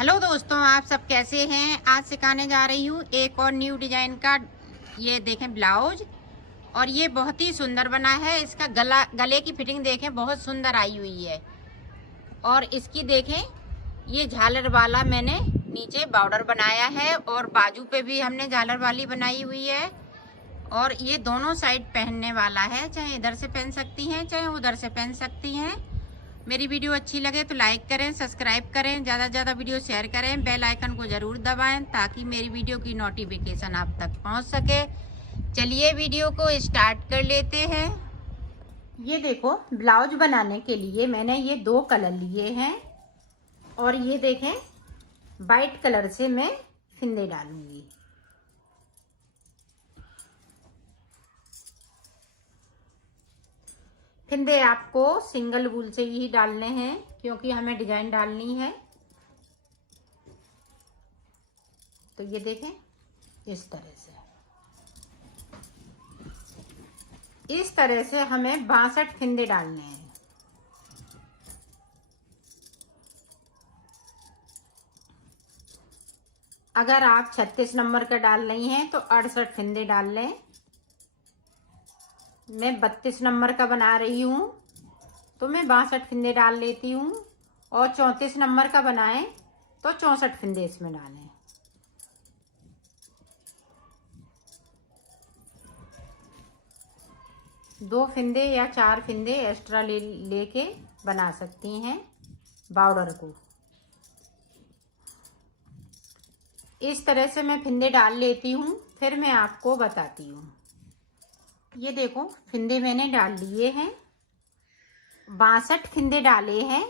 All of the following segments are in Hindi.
हेलो दोस्तों, आप सब कैसे हैं। आज सिखाने जा रही हूँ एक और न्यू डिजाइन का। ये देखें ब्लाउज, और ये बहुत ही सुंदर बना है। इसका गले की फिटिंग देखें, बहुत सुंदर आई हुई है। और इसकी देखें, ये झालर वाला मैंने नीचे बॉर्डर बनाया है और बाजू पे भी हमने झालर वाली बनाई हुई है। और ये दोनों साइड पहनने वाला है, चाहे इधर से पहन सकती हैं चाहे उधर से पहन सकती हैं। मेरी वीडियो अच्छी लगे तो लाइक करें, सब्सक्राइब करें, ज़्यादा से ज़्यादा वीडियो शेयर करें, बेल आइकन को ज़रूर दबाएं ताकि मेरी वीडियो की नोटिफिकेशन आप तक पहुंच सके। चलिए वीडियो को स्टार्ट कर लेते हैं। ये देखो, ब्लाउज बनाने के लिए मैंने ये 2 कलर लिए हैं और ये देखें वाइट कलर से मैं फिंदे डालूंगी। फिंदे आपको सिंगल वूल से ही डालने हैं क्योंकि हमें डिजाइन डालनी है। तो ये देखें, इस तरह से हमें 62 फिंदे डालने हैं। अगर आप 36 नंबर का डाल रही हैं तो 68 फिंदे डाल लें। मैं 32 नंबर का बना रही हूँ तो मैं 62 फिंदे डाल लेती हूँ, और 34 नंबर का बनाएं तो 64 फिंदे इसमें डालें। दो फिंदे या 4 फिंदे एक्स्ट्रा लेके बना सकती हैं बॉर्डर को। इस तरह से मैं फिंदे डाल लेती हूँ, फिर मैं आपको बताती हूँ। ये देखो, फिंदे मैंने डाल लिए हैं, 62 फिंदे डाले हैं।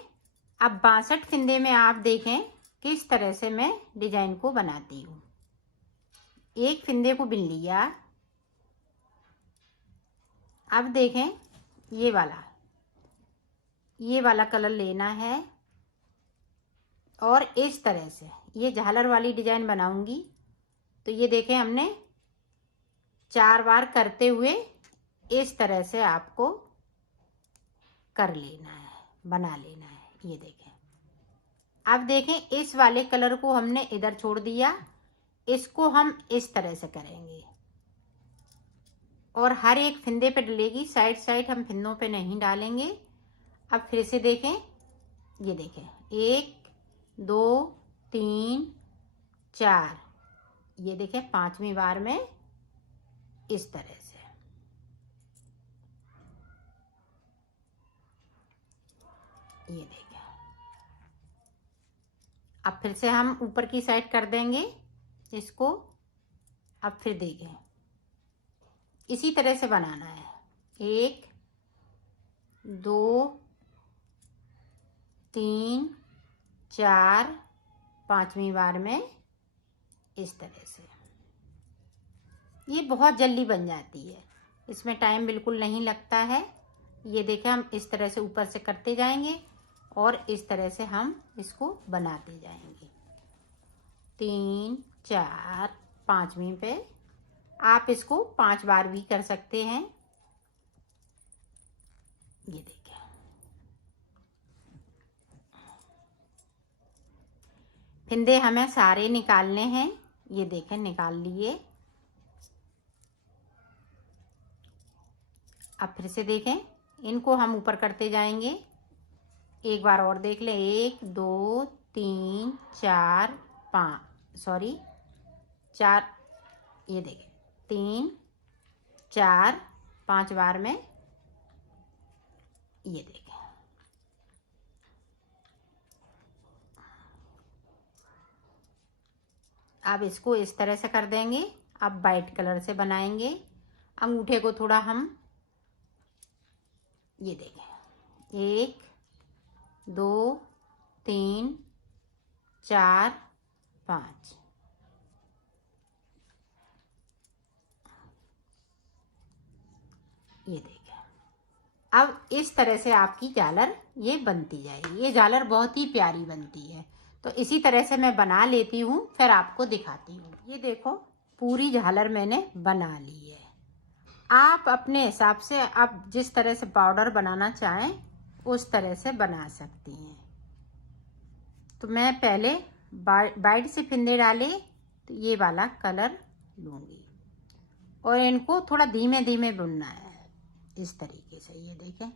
अब 62 फिंदे में आप देखें किस तरह से मैं डिजाइन को बनाती हूँ। एक फिंदे को बिन लिया। अब देखें, ये वाला कलर लेना है और इस तरह से ये झालर वाली डिजाइन बनाऊंगी। तो ये देखें, हमने 4 बार करते हुए इस तरह से आपको कर लेना है, बना लेना है। ये देखें, अब देखें इस वाले कलर को हमने इधर छोड़ दिया, इसको हम इस तरह से करेंगे और हर एक फिंदे पे डलेगी। साइड हम फिंदों पे नहीं डालेंगे। अब फिर से देखें, ये देखें 1 2 3 4, ये देखें 5वीं बार में इस तरह से। ये देखें, अब फिर से हम ऊपर की साइड कर देंगे इसको। अब फिर देखें, इसी तरह से बनाना है। 1 2 3 4, 5वीं बार में इस तरह से। ये बहुत जल्दी बन जाती है, इसमें टाइम बिल्कुल नहीं लगता है। ये देखें, हम इस तरह से ऊपर से करते जाएंगे और इस तरह से हम इसको बनाते जाएंगे। 3 4, 5वीं पे आप इसको 5 बार भी कर सकते हैं। ये देखें, फिंदे हमें सारे निकालने हैं। ये देखें, निकाल लिए। अब फिर से देखें, इनको हम ऊपर करते जाएंगे। एक बार और देख ले, 1 2 3 4 5, 4, ये देखें 3 4, 5 बार में। ये देखें, अब इसको इस तरह से कर देंगे। अब वाइट कलर से बनाएंगे। अंगूठे को थोड़ा हम, ये देखें 1 2 3 4 5, ये देखें। अब इस तरह से आपकी झालर ये बनती जाएगी। ये झालर बहुत ही प्यारी बनती है। तो इसी तरह से मैं बना लेती हूँ, फिर आपको दिखाती हूँ। ये देखो, पूरी झालर मैंने बना ली है। आप अपने हिसाब से आप जिस तरह से पाउडर बनाना चाहें उस तरह से बना सकती हैं। तो मैं पहले वाइट से फिंदे डाले तो ये वाला कलर लूँगी और इनको थोड़ा धीमे धीमे बुनना है इस तरीके से। ये देखें,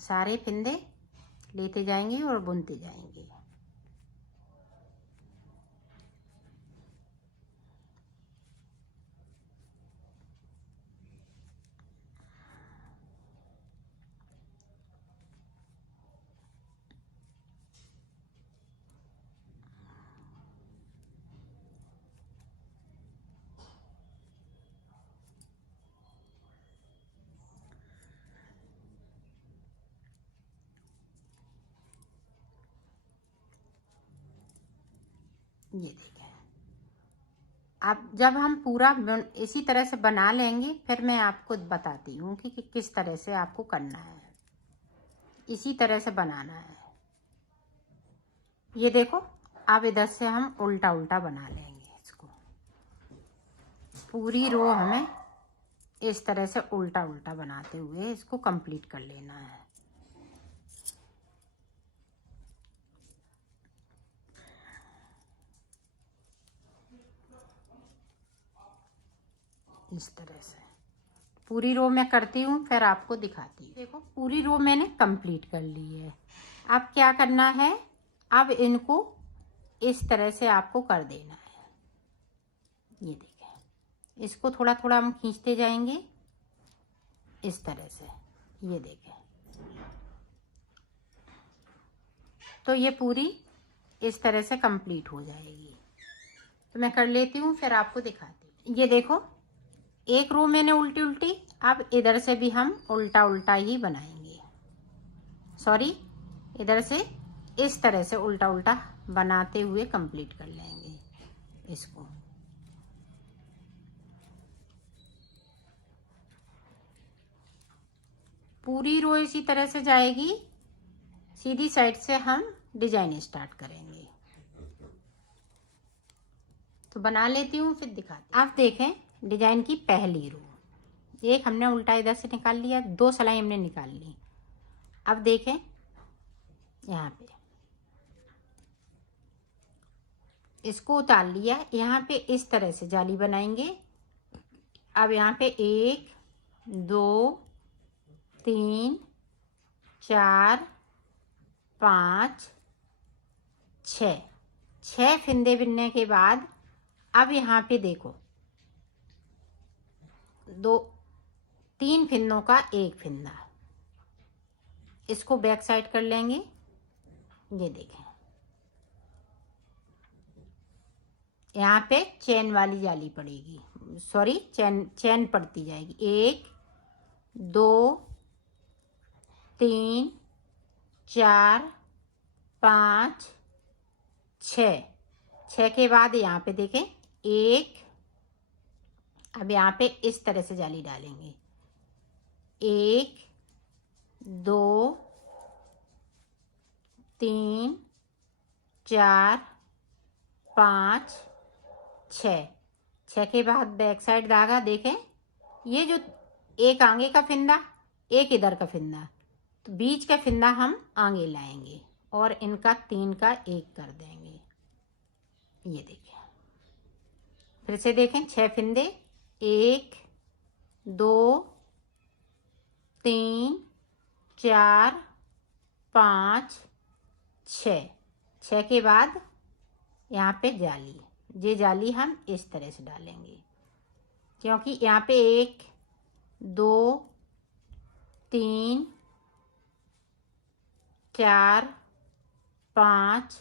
सारे फिंदे लेते जाएंगे और बुनते जाएंगे। ये देखें, अब जब हम पूरा इसी तरह से बना लेंगे फिर मैं आपको बताती हूँ कि किस तरह से आपको करना है। इसी तरह से बनाना है। ये देखो, अब इधर से हम उल्टा उल्टा बना लेंगे इसको। पूरी रो हमें इस तरह से उल्टा उल्टा बनाते हुए इसको कंप्लीट कर लेना है। इस तरह से पूरी रो मैं करती हूँ, फिर आपको दिखाती हूँ। देखो, पूरी रो मैंने कंप्लीट कर ली है। अब क्या करना है, अब इनको इस तरह से आपको कर देना है। ये देखें, इसको थोड़ा थोड़ा हम खींचते जाएंगे इस तरह से। ये देखें, तो ये पूरी इस तरह से कंप्लीट हो जाएगी। तो मैं कर लेती हूँ, फिर आपको दिखाती हूँ। ये देखो, एक रो मैंने उल्टी उल्टी, अब इधर से भी हम उल्टा उल्टा ही बनाएंगे। सॉरी, इधर से इस तरह से उल्टा उल्टा बनाते हुए कंप्लीट कर लेंगे इसको। पूरी रो इसी तरह से जाएगी। सीधी साइड से हम डिजाइन स्टार्ट करेंगे। तो बना लेती हूँ, फिर दिखाती हूँ। आप देखें, डिजाइन की पहली रो एक हमने उल्टा इधर से निकाल लिया, 2 सिलाई हमने निकाल ली। अब देखें, यहाँ पे इसको उतार लिया। यहाँ पे इस तरह से जाली बनाएंगे। अब यहाँ पे 1 2 3 4 5 6 फिंदे बिनने के बाद अब यहाँ पे देखो, 3 फिंदों का एक फिंदा, इसको बैक साइड कर लेंगे। ये देखें, यहाँ पे चैन वाली जाली पड़ेगी, सॉरी चैन पड़ती जाएगी। 1 2 3 4 5 6 के बाद यहाँ पे देखें 1। अब यहाँ पे इस तरह से जाली डालेंगे। 1 2 3 4 5 6 के बाद बैक साइड धागा देखें। ये जो एक आगे का फिंदा, एक इधर का फिंदा, तो बीच का फिंदा हम आगे लाएंगे और इनका 3 का 1 कर देंगे। ये देखें, फिर से देखें, 6 फिंदे, 1 2 3 4 5 6 के बाद यहाँ पे जाली, ये जाली हम इस तरह से डालेंगे, क्योंकि यहाँ पे 1 2 3 4 5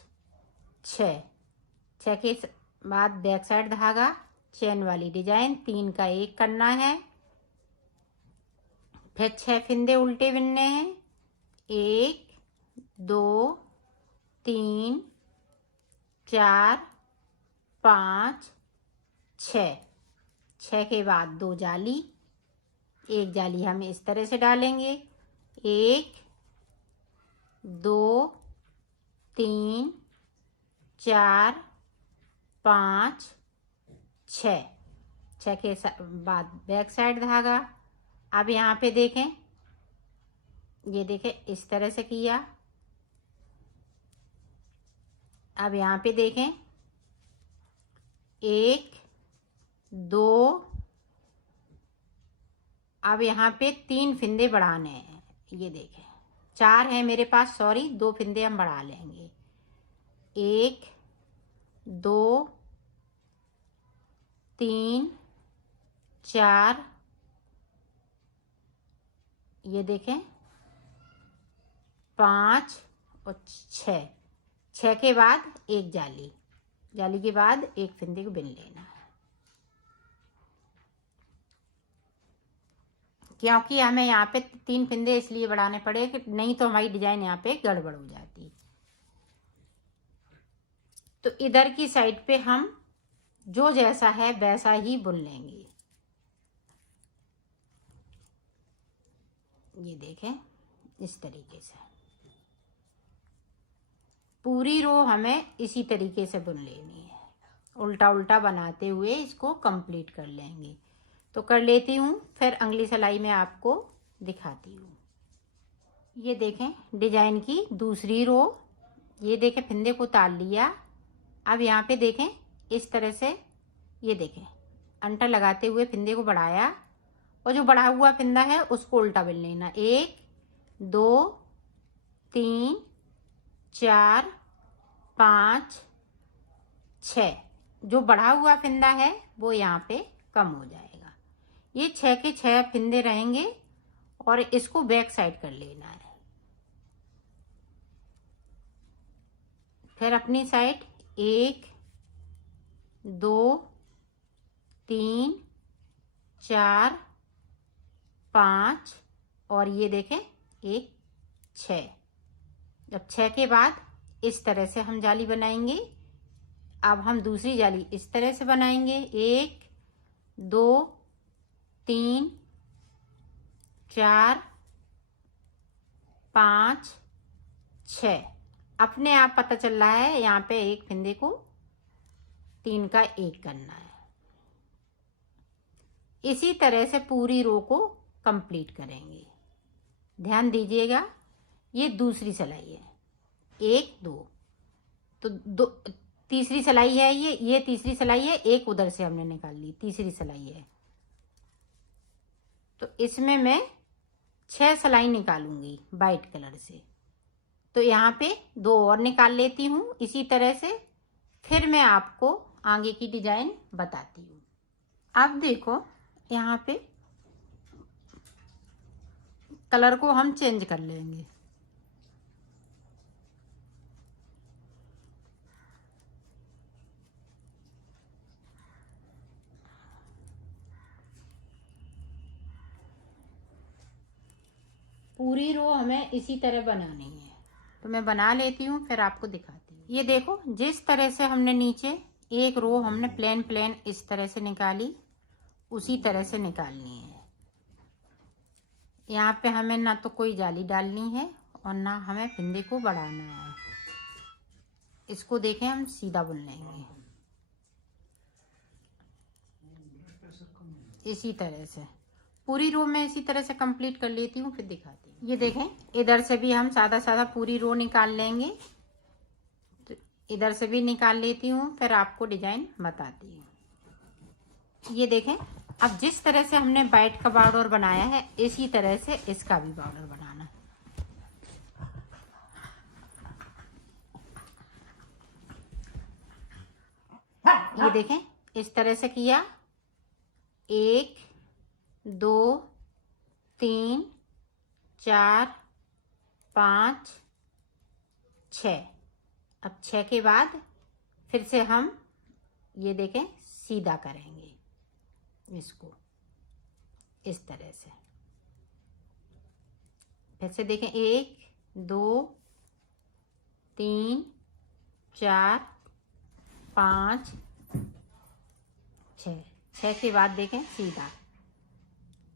6 के बाद बैक साइड धागा, चैन वाली डिजाइन, 3 का 1 करना है। फिर 6 फिंदे उल्टे बिनने हैं। 1 2 3 4 5 6 के बाद 2 जाली, एक जाली हम इस तरह से डालेंगे। 1 2 3 4 5 6 के बाद बैक साइड धागा। अब यहाँ पे देखें, ये देखें, इस तरह से किया। अब यहाँ पे देखें 1 2, अब यहाँ पे 3 फिंदे बढ़ाने हैं। ये देखें 4 है मेरे पास, सॉरी 2 फिंदे हम बढ़ा लेंगे। 1 2 3 4, ये देखें 5 और 6। 6 के बाद एक जाली, जाली के बाद एक फिंदे को बिन लेना है, क्योंकि हमें यहाँ पे 3 फिंदे इसलिए बढ़ाने पड़े कि नहीं तो हमारी डिजाइन यहाँ पे गड़बड़ हो जाती। तो इधर की साइड पे हम जो जैसा है वैसा ही बुन लेंगे। ये देखें इस तरीके से पूरी रो हमें इसी तरीके से बुन लेनी है, उल्टा उल्टा बनाते हुए इसको कंप्लीट कर लेंगे। तो कर लेती हूँ, फिर अगली सिलाई में आपको दिखाती हूँ। ये देखें डिजाइन की दूसरी रो, ये देखें फिंदे को उतार लिया। अब यहाँ पे देखें इस तरह से, ये देखें अंटा लगाते हुए फिंदे को बढ़ाया और जो बढ़ा हुआ फिंदा है उसको उल्टा बिन लेना। 1 2 3 4 5 6, जो बढ़ा हुआ फिंदा है वो यहाँ पे कम हो जाएगा। ये 6 के 6 फिंदे रहेंगे और इसको बैक साइड कर लेना है। फिर अपनी साइड 1 2 3 4 5 और ये देखें 1 6। जब 6 के बाद इस तरह से हम जाली बनाएंगे। अब हम दूसरी जाली इस तरह से बनाएंगे। 1 2 3 4 5 6। अपने आप पता चल रहा है यहाँ पे एक फिंदे को 3 का 1 करना है। इसी तरह से पूरी रो को कंप्लीट करेंगे। ध्यान दीजिएगा, ये दूसरी सिलाई है। 1 2, तो 2 तीसरी सिलाई है। ये तीसरी सिलाई है, एक उधर से हमने निकाल ली, तीसरी सिलाई है। तो इसमें मैं 6 सिलाई निकालूंगी वाइट कलर से। तो यहाँ पे 2 और निकाल लेती हूँ इसी तरह से, फिर मैं आपको आगे की डिजाइन बताती हूँ। अब देखो यहाँ पे कलर को हम चेंज कर लेंगे। पूरी रो हमें इसी तरह बनानी है, तो मैं बना लेती हूँ फिर आपको दिखाती हूँ। ये देखो जिस तरह से हमने नीचे एक रो हमने प्लेन प्लेन इस तरह से निकाली, उसी तरह से निकालनी है। यहाँ पे हमें ना तो कोई जाली डालनी है और ना हमें फिंदे को बढ़ाना है। इसको देखें हम सीधा बुन लेंगे इसी तरह से। पूरी रो में इसी तरह से कंप्लीट कर लेती हूँ फिर दिखाती हूँ। ये देखें इधर से भी हम सादा सादा पूरी रो निकाल लेंगे। तो इधर से भी निकाल लेती हूँ फिर आपको डिजाइन बताती हूँ। ये देखें अब जिस तरह से हमने वाइट का बॉर्डर बनाया है इसी तरह से इसका भी बॉर्डर बनाना है। ये देखें इस तरह से किया। 1 2 3 4 5 6। अब 6 के बाद फिर से हम ये देखें सीधा करेंगे इसको इस तरह से। फिर से देखें 1 2 3 4 5 6। 6 के बाद देखें सीधा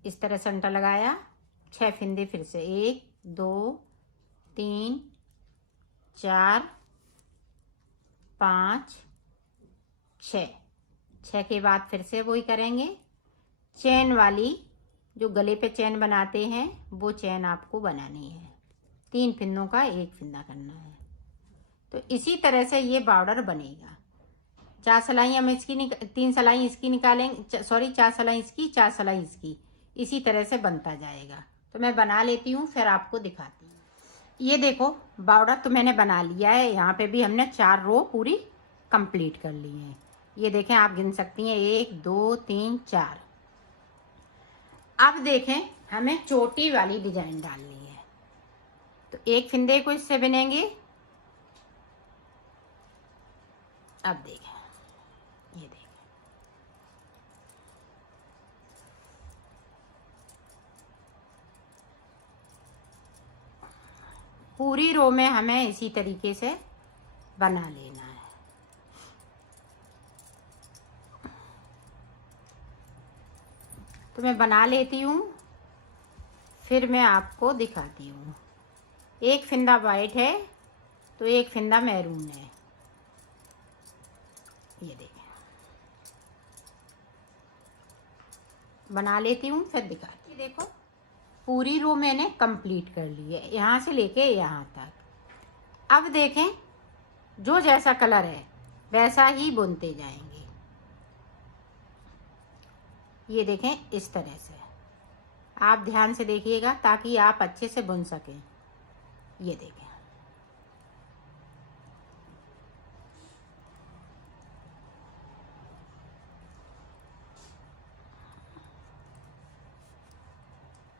इस तरह से अंटा लगाया। 6 फिंदे फिर से 1 2 3 4 5 6। 6 के बाद फिर से वही करेंगे। चैन वाली जो गले पे चैन बनाते हैं वो चैन आपको बनानी है। 3 फिंदों का 1 फिंदा करना है। तो इसी तरह से ये बॉर्डर बनेगा। 4 सिलाई हम इसकी 3 सिलाई इसकी निकालेंगे, सॉरी 4 सिलाई इसकी, 4 सिलाई इसकी, इसी तरह से बनता जाएगा। तो मैं बना लेती हूँ, फिर आपको दिखाती हूँ। ये देखो बॉर्डर तो मैंने बना लिया है। यहाँ पे भी हमने 4 रो पूरी कंप्लीट कर ली हैं। ये देखें, आप गिन सकती हैं 1 2 3 4। अब देखें, हमें चोटी वाली डिजाइन डालनी है, तो एक फंदे को इससे बुनेंगे। अब देखें, ये देखें, पूरी रो में हमें इसी तरीके से बना लेना है। तो मैं बना लेती हूँ, फिर मैं आपको दिखाती हूँ। एक फंदा वाइट है तो एक फंदा मैरून है। ये देखें, बना लेती हूँ, फिर दिखाती हूँ। देखो पूरी रो मैंने कंप्लीट कर ली है, यहाँ से लेके यहाँ तक। अब देखें, जो जैसा कलर है वैसा ही बुनते जाएंगे। ये देखें, इस तरह से आप ध्यान से देखिएगा ताकि आप अच्छे से बुन सकें। ये देखें,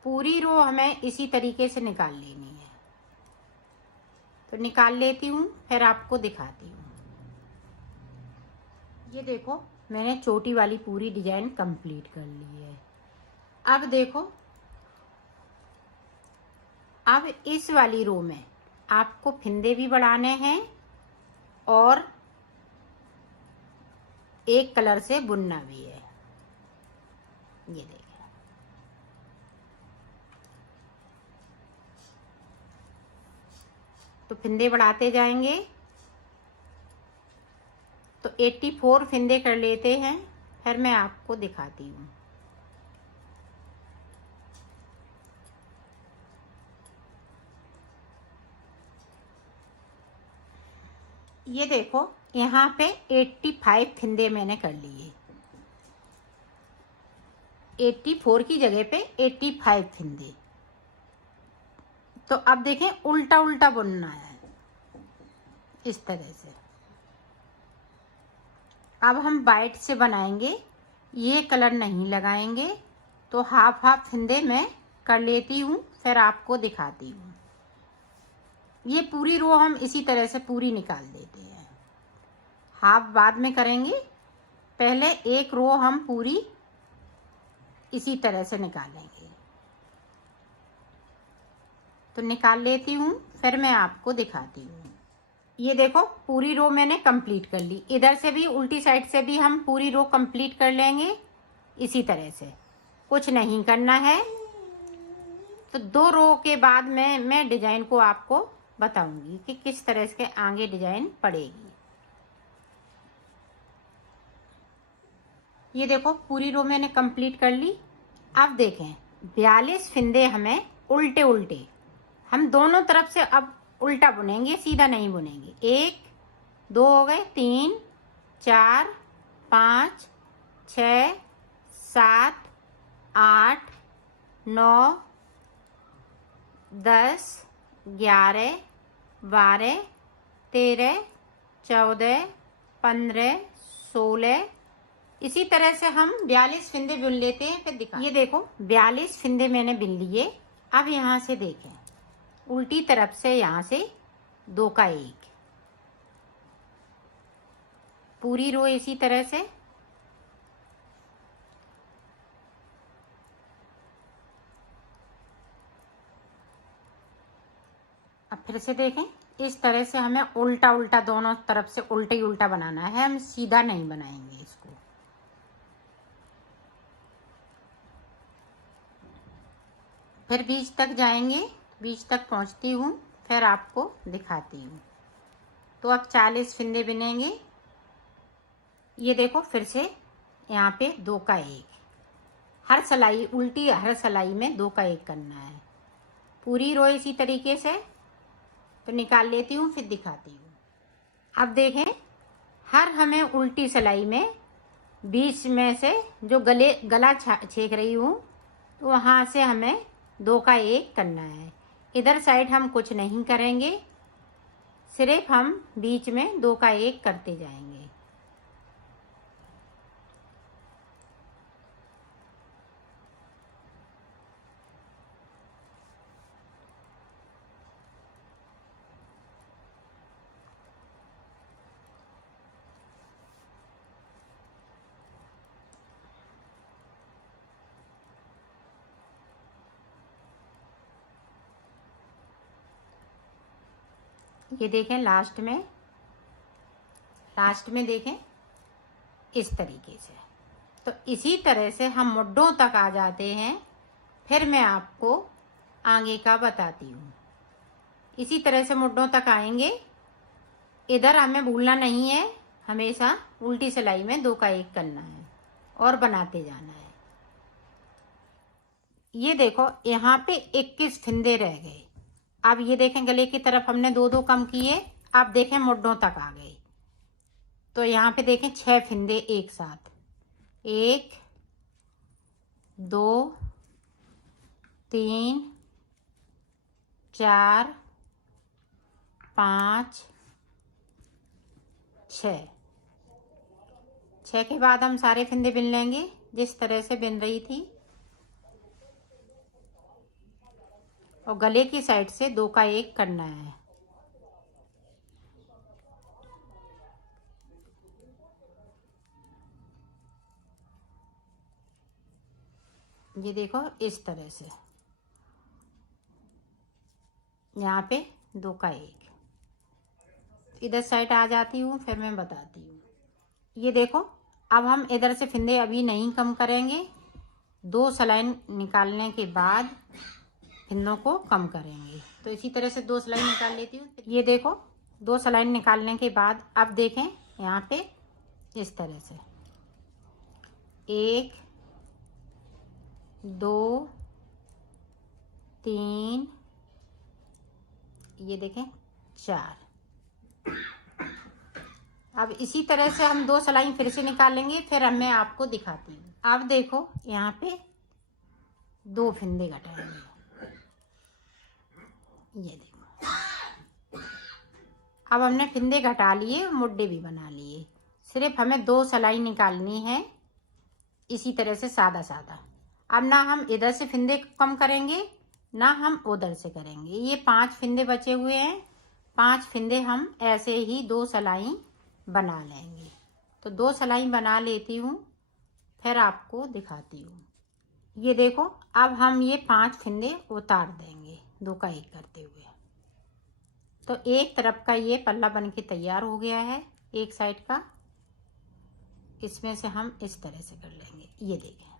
पूरी रो हमें इसी तरीके से निकाल लेनी है। तो निकाल लेती हूँ, फिर आपको दिखाती हूँ। ये देखो, मैंने चोटी वाली पूरी डिजाइन कंप्लीट कर ली है। अब देखो, अब इस वाली रो में आपको फंदे भी बढ़ाने हैं और एक कलर से बुनना भी है। ये देखिए, तो फंदे बढ़ाते जाएंगे। तो 84 फंदे कर लेते हैं, फिर मैं आपको दिखाती हूँ। ये देखो, यहाँ पे 85 फंदे मैंने कर लिए। 84 की जगह पे 85 फंदे। तो अब देखें, उल्टा उल्टा बुनना है इस तरह से। अब हम वाइट से बनाएंगे, ये कलर नहीं लगाएंगे। तो हाफ हाफ फंदे मैं कर लेती हूँ, फिर आपको दिखाती हूँ। ये पूरी रो हम इसी तरह से पूरी निकाल देते हैं। हाफ बाद में करेंगे, पहले एक रो हम पूरी इसी तरह से निकालेंगे। तो निकाल लेती हूँ, फिर मैं आपको दिखाती हूँ। ये देखो, पूरी रो मैंने कंप्लीट कर ली। इधर से भी, उल्टी साइड से भी हम पूरी रो कंप्लीट कर लेंगे इसी तरह से। कुछ नहीं करना है। तो 2 रो के बाद मैं डिजाइन को आपको बताऊंगी कि किस तरह से आगे डिजाइन पड़ेगी। ये देखो, पूरी रो मैंने कंप्लीट कर ली। अब देखें, 42 फंदे हमें उल्टे उल्टे, हम दोनों तरफ से अब उल्टा बुनेंगे, सीधा नहीं बुनेंगे। 1 2 हो गए, 3 4 5 6 7 8 9 10 11 12 13 14 15 16। इसी तरह से हम 42 फंदे बुन लेते हैं, फिर दिखा। ये देखो, 42 फंदे मैंने बुन लिए। अब यहाँ से देखें, उल्टी तरफ से यहाँ से 2 का 1, पूरी रो इसी तरह से। अब फिर से देखें, इस तरह से हमें उल्टा उल्टा दोनों तरफ से उल्टा ही उल्टा बनाना है, हम सीधा नहीं बनाएंगे इसको। फिर बीच तक जाएंगे, बीच तक पहुंचती हूँ, फिर आपको दिखाती हूँ। तो अब 40 फंदे बुनेंगे। ये देखो, फिर से यहाँ पे 2 का 1, हर सिलाई उल्टी, हर सिलाई में 2 का 1 करना है। पूरी रो इसी तरीके से। तो निकाल लेती हूँ, फिर दिखाती हूँ। अब देखें, हर हमें उल्टी सिलाई में बीच में से जो गला छेक रही हूँ, तो वहाँ से हमें 2 का 1 करना है। इधर साइड हम कुछ नहीं करेंगे, सिर्फ हम बीच में 2 का 1 करते जाएंगे। ये देखें, लास्ट में देखें इस तरीके से। तो इसी तरह से हम मुड्ढों तक आ जाते हैं, फिर मैं आपको आगे का बताती हूँ। इसी तरह से मुड्ढों तक आएंगे। इधर हमें भूलना नहीं है, हमेशा उल्टी सिलाई में 2 का 1 करना है और बनाते जाना है। ये देखो, यहाँ पे 21 फिंदे रह गए। अब ये देखें, गले की तरफ हमने 2-2 कम किए। अब देखें मुड्ढों तक आ गए, तो यहाँ पे देखें 6 फिंदे एक साथ। 1 2 3 4 5 6 के बाद हम सारे फिंदे बिन लेंगे जिस तरह से बिन रही थी, और गले की साइड से 2 का 1 करना है। ये देखो, इस तरह से यहाँ पे 2 का 1। इधर साइड आ जाती हूँ, फिर मैं बताती हूँ। ये देखो, अब हम इधर से फिंदे अभी नहीं कम करेंगे, 2 सलाइन निकालने के बाद फिंदों को कम करेंगे। तो इसी तरह से 2 सलाइन निकाल लेती हूँ। ये देखो, 2 सलाइन निकालने के बाद अब देखें यहाँ पे इस तरह से 1 2 3, ये देखें 4। अब इसी तरह से हम 2 सलाई फिर से निकालेंगे, फिर मैं आपको दिखाती हूँ। अब देखो, यहाँ पे 2 फिंदे घटाएंगे। ये देखो, अब हमने फिंदे घटा लिए, मुड्ढे भी बना लिए। सिर्फ हमें 2 सलाई निकालनी है, इसी तरह से सादा सादा। अब ना हम इधर से फिंदे कम करेंगे, ना हम उधर से करेंगे। ये 5 फिंदे बचे हुए हैं, 5 फिंदे हम ऐसे ही 2 सलाई बना लेंगे। तो 2 सलाई बना लेती हूँ, फिर आपको दिखाती हूँ। ये देखो, अब हम ये 5 फिंदे उतार देंगे 2 का 1 करते हुए। तो एक तरफ का ये पल्ला बन के तैयार हो गया है, एक साइड का। इसमें से हम इस तरह से कर लेंगे। ये देखें,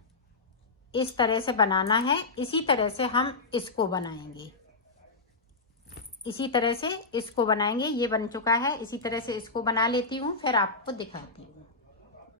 इस तरह से बनाना है। इसी तरह से हम इसको बनाएंगे, इसी तरह से इसको बनाएंगे। ये बन चुका है, इसी तरह से इसको बना लेती हूँ, फिर आपको दिखाती हूँ।